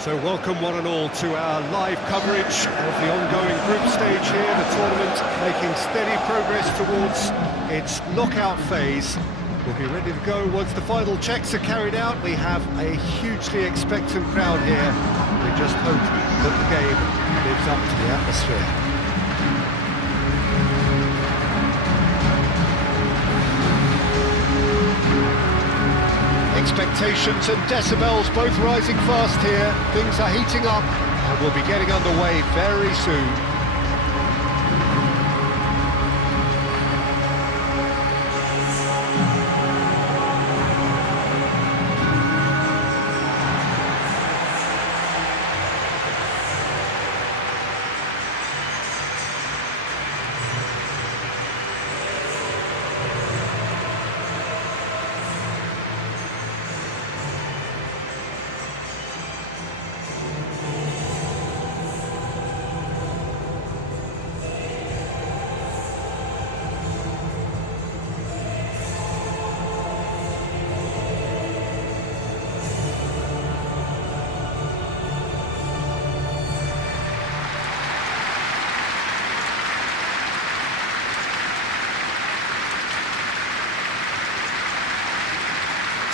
So welcome one and all to our live coverage of the ongoing group stage here, the tournament making steady progress towards its knockout phase. We'll be ready to go once the final checks are carried out. We have a hugely expectant crowd here. We just hope that the game lives up to the atmosphere. Expectations and decibels both rising fast here. Things are heating up and we'll be getting underway very soon.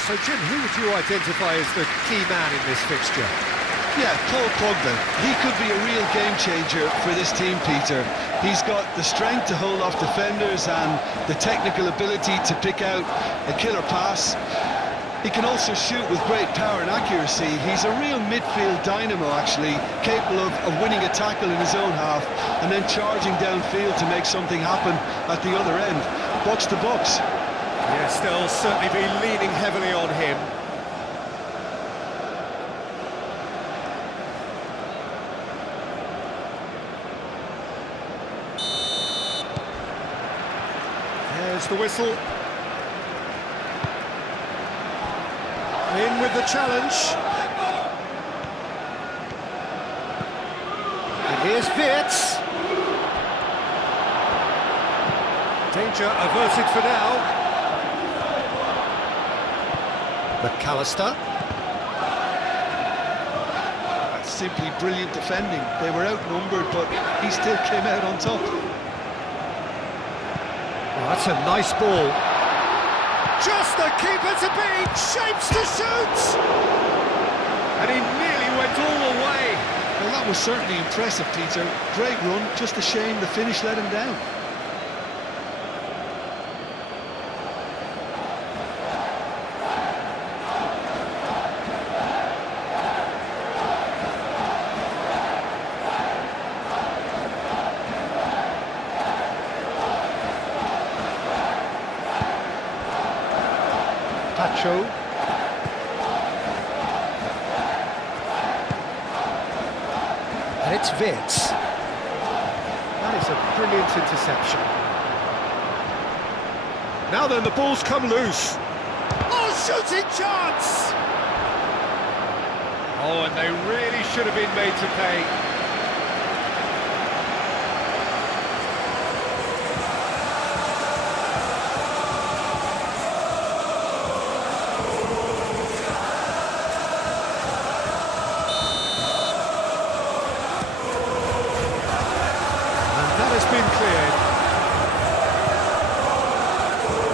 So Jim, who would you identify as the key man in this fixture? Yeah, Paul Pogba. He could be a real game changer for this team, Peter. He's got the strength to hold off defenders and the technical ability to pick out a killer pass. He can also shoot with great power and accuracy. He's a real midfield dynamo, actually, capable of winning a tackle in his own half and then charging downfield to make something happen at the other end. Box to box. Yes, they'll certainly be leaning heavily on him. There's the whistle. In with the challenge. And here's Wirtz. Danger averted for now. McAllister. That's simply brilliant defending. They were outnumbered, but he still came out on top. Oh, that's a nice ball. Just the keeper to beat, shapes to shoot! And he nearly went all the way. Well, that was certainly impressive, Peter. Great run, just a shame the finish let him down. And it's Wirtz. That is a brilliant interception. Now then, the ball's come loose. Oh, shooting chance! Oh, and they really should have been made to pay. Been cleared.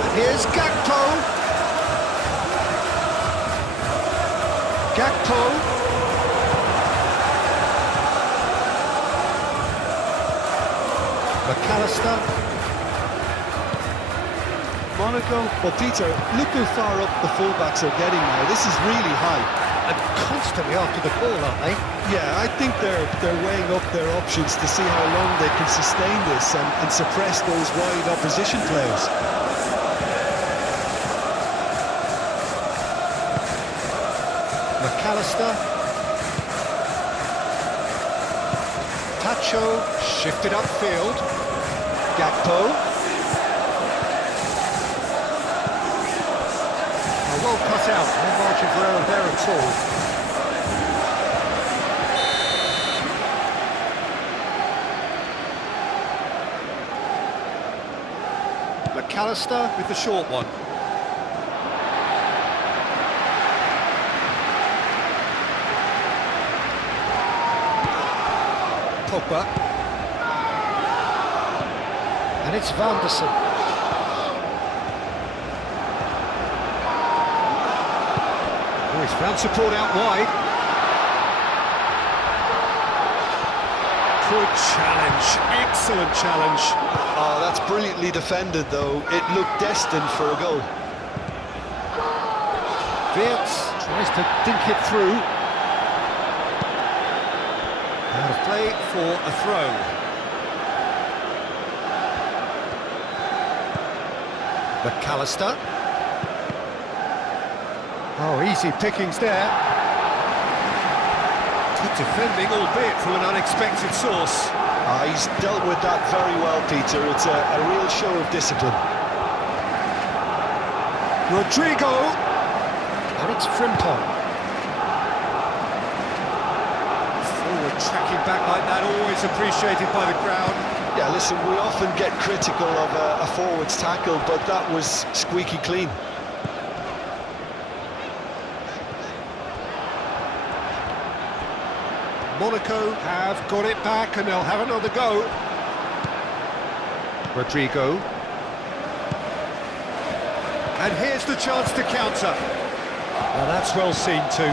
And here's Gakpo. McAllister. Monaco, well, Peter, look how far up the fullbacks are getting now. This is really high. And constantly after the ball, aren't they? Yeah, I think they're weighing up their options to see how long they can sustain this and suppress those wide opposition players. McAllister. Tacho shifted upfield. Gakpo. Well cut out, no margin for error there at all. McAllister with the short one. Pogba. And it's Vanderson. Oh, he's found support out wide. Good challenge, excellent challenge. Oh, that's brilliantly defended, though. It looked destined for a goal. Wirtz tries to dink it through. Out of play for a throw. McAllister. Oh, easy pickings there. Good defending, albeit from an unexpected source. He's dealt with that very well, Peter. It's a real show of discipline. Rodrigo. And it's Frimpong. Forward tracking back like that, always appreciated by the crowd. Yeah, listen, we often get critical of a forward's tackle, but that was squeaky clean. Monaco have got it back and they'll have another go. Rodrigo. And here's the chance to counter. Well, that's well seen too.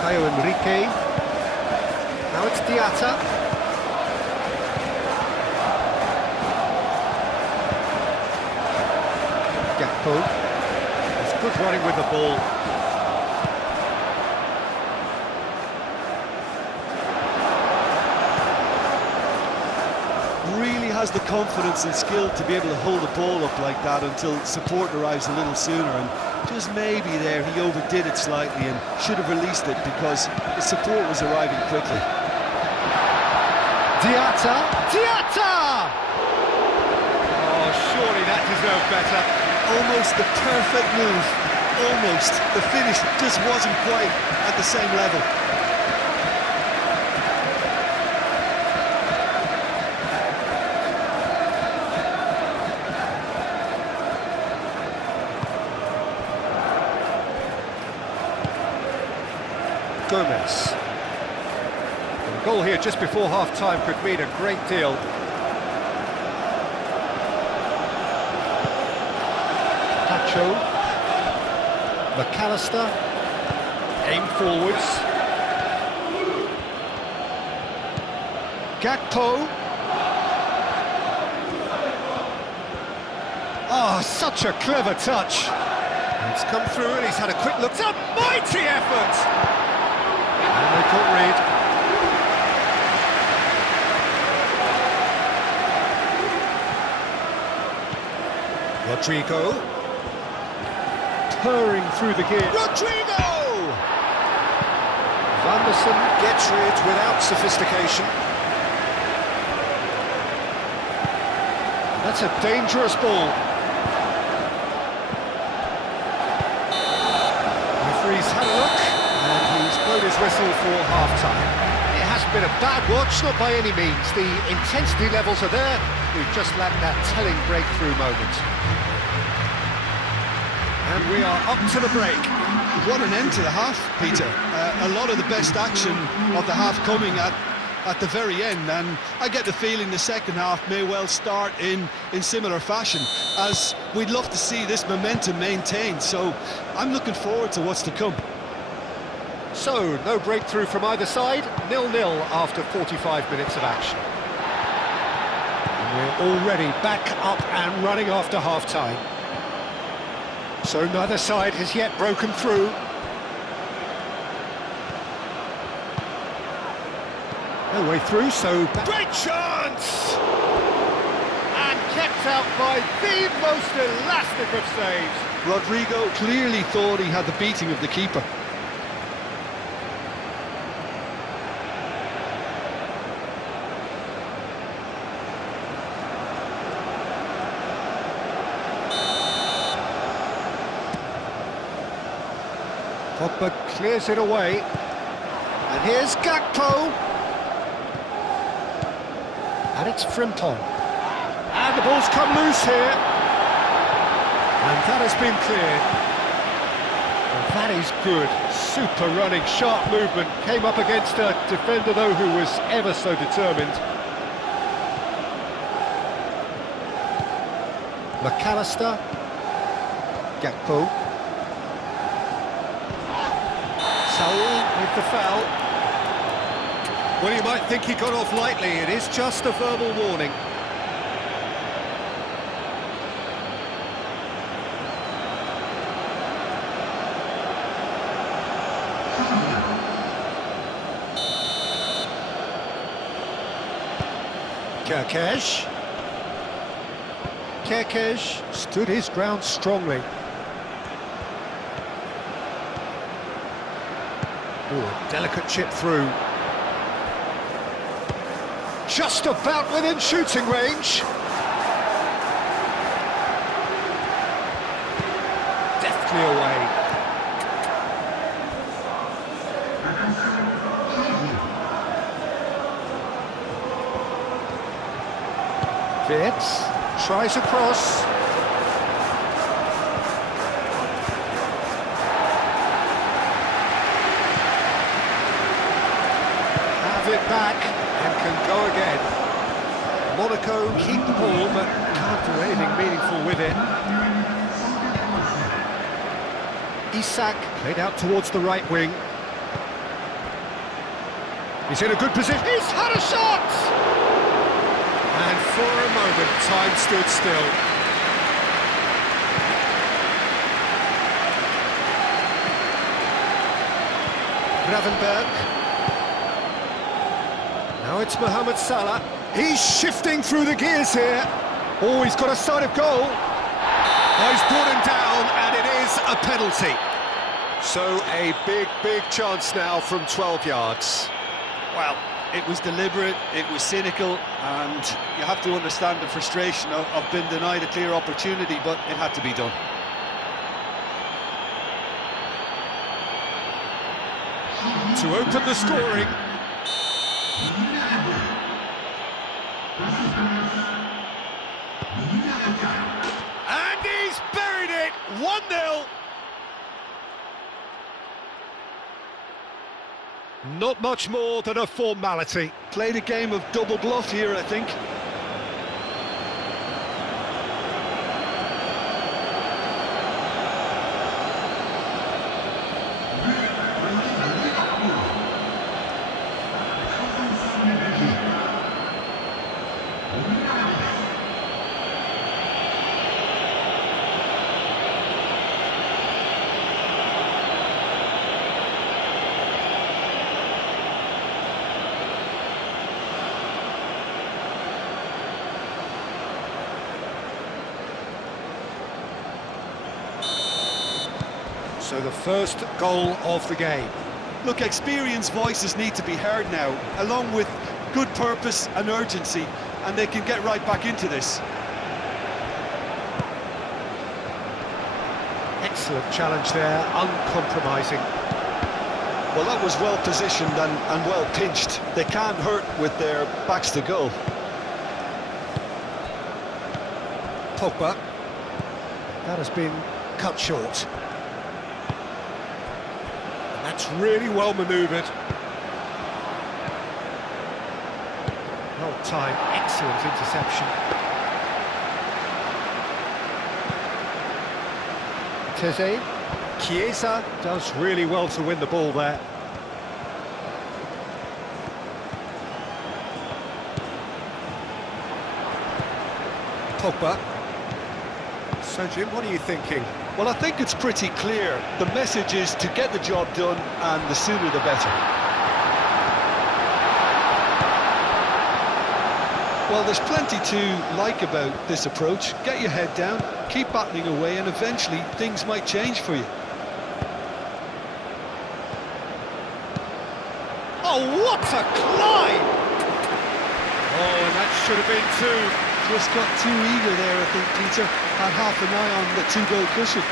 Caio Henrique. Now it's Diatta. Gakpo. It's good running with the ball. Really has the confidence and skill to be able to hold the ball up like that until support arrives a little sooner, and just maybe there he overdid it slightly and should have released it because the support was arriving quickly. Diatta! Diatta! Oh, surely that deserved better. Almost the perfect move. Almost. The finish just wasn't quite at the same level. Gomez. And a goal here just before half-time could mean a great deal. Pacho. McAllister. Aim forwards. Gakpo. Oh, such a clever touch. It's come through and he's had a quick look. It's a mighty effort! And they can't read. Rodrigo. Purring through the gear. Rodrigo! Vanderson gets rid without sophistication. That's a dangerous ball. Referee's had a look. And he's blown his whistle for half-time. It hasn't been a bad watch, not by any means. The intensity levels are there. We've just lacked that telling breakthrough moment. And we are up to the break. What an end to the half, Peter. A lot of the best action of the half coming at the very end, and I get the feeling the second half may well start in similar fashion, as we'd love to see this momentum maintained. So I'm looking forward to what's to come. So, no breakthrough from either side, 0-0 after 45 minutes of action. And we're already back up and running after half-time. So neither side has yet broken through. No way through, so... Great chance! And kept out by the most elastic of saves. Rodrigo clearly thought he had the beating of the keeper. Pogba clears it away. And here's Gakpo. And it's Frimpong. And the ball's come loose here. And that has been cleared. And That is good. Super running, sharp movement. Came up against a defender, though, who was ever so determined. McAllister. Gakpo. Saul with the foul. Well, you might think he got off lightly. It is just a verbal warning. Kerkez stood his ground strongly. Ooh, delicate chip through. Just about within shooting range. Deftly away. Fitz tries a cross. Have it back and can go again. Monaco keep the ball but can't do anything meaningful with it. Isak played out towards the right wing. He's in a good position. He's had a shot! And for a moment, time stood still. Gravenberg. Now it's Mohamed Salah. He's shifting through the gears here. Oh, he's got a sight of goal. Oh, he's brought him down, and it is a penalty. So a big chance now from 12 yards. Well, it was deliberate, it was cynical, and you have to understand the frustration of being denied a clear opportunity, but it had to be done. To open the scoring. And he's buried it! 1-0. Not much more than a formality. Played a game of double bluff here, I think. So the first goal of the game. Look, experienced voices need to be heard now, along with good purpose and urgency, and they can get right back into this. Excellent challenge there, uncompromising. Well, that was well positioned and well pinched. They can't hurt with their backs to goal. Pogba. That has been cut short. That's really well manoeuvred. Well timed, excellent interception. Teze. Chiesa does really well to win the ball there. Pogba. So Jim, what are you thinking? Well, I think it's pretty clear. The message is to get the job done, and the sooner the better. Well, there's plenty to like about this approach. Get your head down, keep battling away, and eventually things might change for you. Oh, what a climb! Oh, and that should have been two. Just got too eager there, I think, Peter. Had half an eye on the two-goal cushion.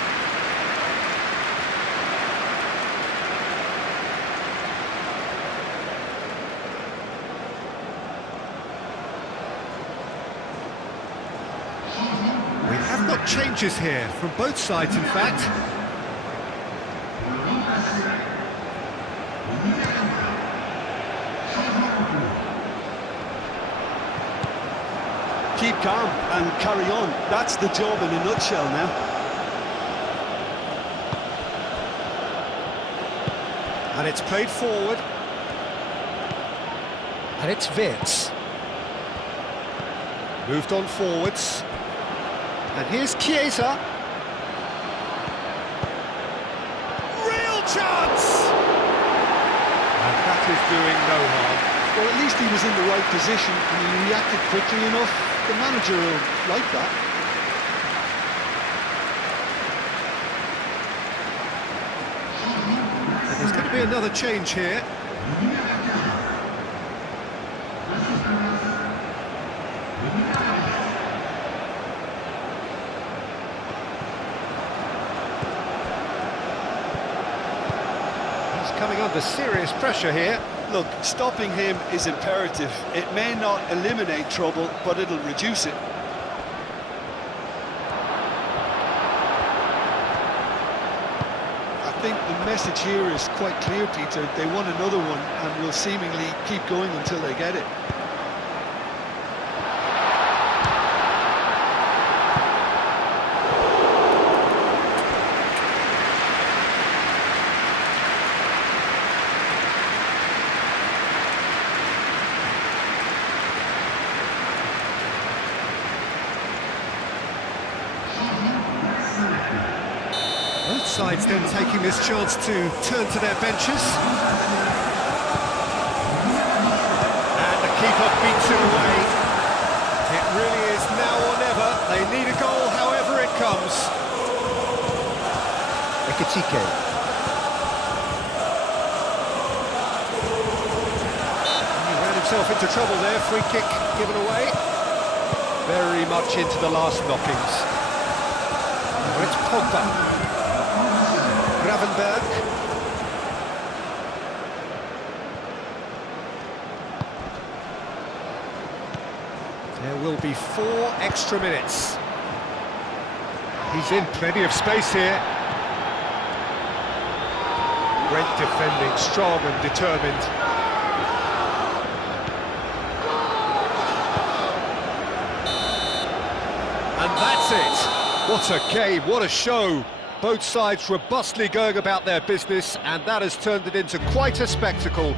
We have got changes here, from both sides, in fact. Keep calm and carry on. That's the job in a nutshell now. And it's played forward. And it's Vitz. Moved on forwards. And here's Chiesa. Real chance! And that is doing no harm. Well, at least he was in the right position and he reacted quickly enough. The manager will like that. And there's going to be another change here. He's coming under serious pressure here. Look, stopping him is imperative. It may not eliminate trouble, but it'll reduce it. I think the message here is quite clear, Peter. They want another one and will seemingly keep going until they get it. Both sides then taking this chance to turn to their benches. And the keeper beats it away. It really is now or never. They need a goal however it comes. Ekitike. He ran himself into trouble there. Free kick given away. Very much into the last knockings. Well, it's Pogba. Gravenberg. There will be 4 extra minutes. He's in plenty of space here. Great defending, strong and determined. And that's it. What a game, what a show. Both sides robustly going about their business, and that has turned it into quite a spectacle.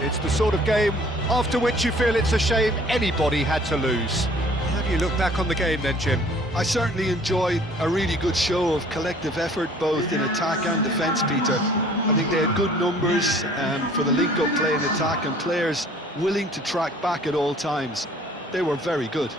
It's the sort of game after which you feel it's a shame anybody had to lose. How do you look back on the game then, Jim? I certainly enjoyed a really good show of collective effort, both in attack and defence, Peter. I think they had good numbers for the link-up play in attack and players willing to track back at all times. They were very good.